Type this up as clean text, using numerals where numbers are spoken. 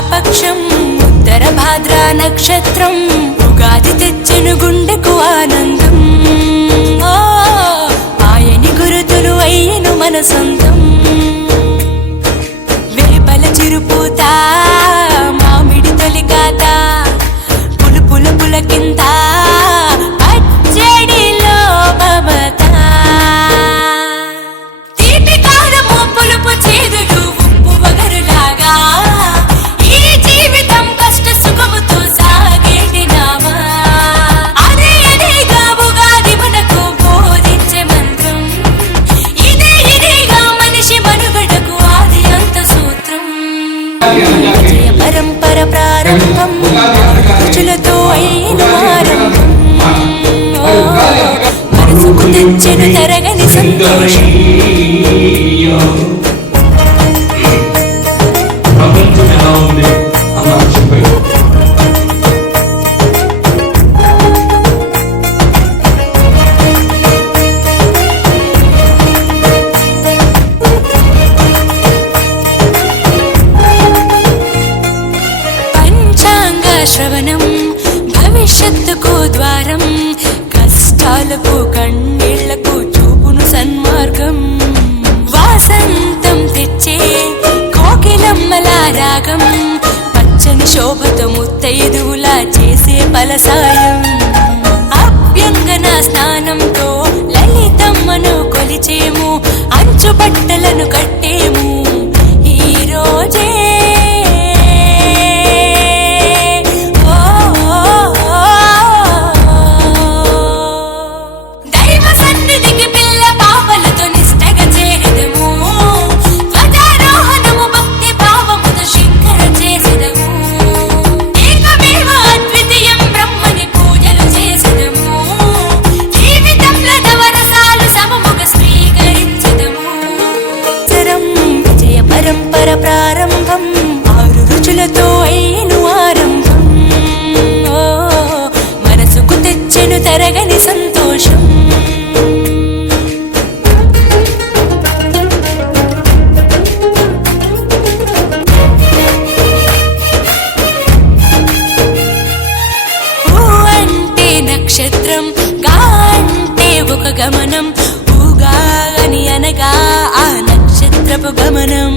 శుక్లాపక్షం ఉత్తర భాద్ర నక్షత్రం ఉగాది తెచ్చెను గుండెకు ఆనందం ఆయని గురుతులు అయ్యను మన సొంతం వేపల చిరుపూత మామిడి తొలికాత పులుపుల పులకింత పచ్చడిలో మమత తీపి కారము పులుపు చేదులు ఉప్పు వగరులాగా ఈ జీవితం కష్ట సుఖముతో సాగేటి నామా అదే అదేగా ఉగాది మనకు బోధించే మంత్రం ఇదేగా మనిషి మనుగడకు ఆది అంత సూత్రం విజయ పరంపర ప్రారంభం రుచులతో అయిన ఆరంభం మనసుకు తెచ్చెను తరగని సంతోషం శ్రవణం భవిష్యత్తుకు ద్వారం కష్టాలకు కన్నీళ్లకు చూపును సన్మార్గం వాసంతం తెచ్చే కోకిలమ్మల రాగం పచ్చని శోభతో ముత్తైదువులా చేసే ఫలసాయం అభ్యంగన స్నానంతో లలితమ్మను కొలిచేము అంచు బట్టలను కట్టేము ఈ రోజే పరంపర ప్రారంభం ఆరు రుచులతో అయిను ఆరంభం మనసుకు తెచ్చెను తరగని సంతోషం ఊ అంటే నక్షత్రం గా అంటే ఒక గమనం ఊగా అని అనగా ఆ నక్షత్రపు గమనం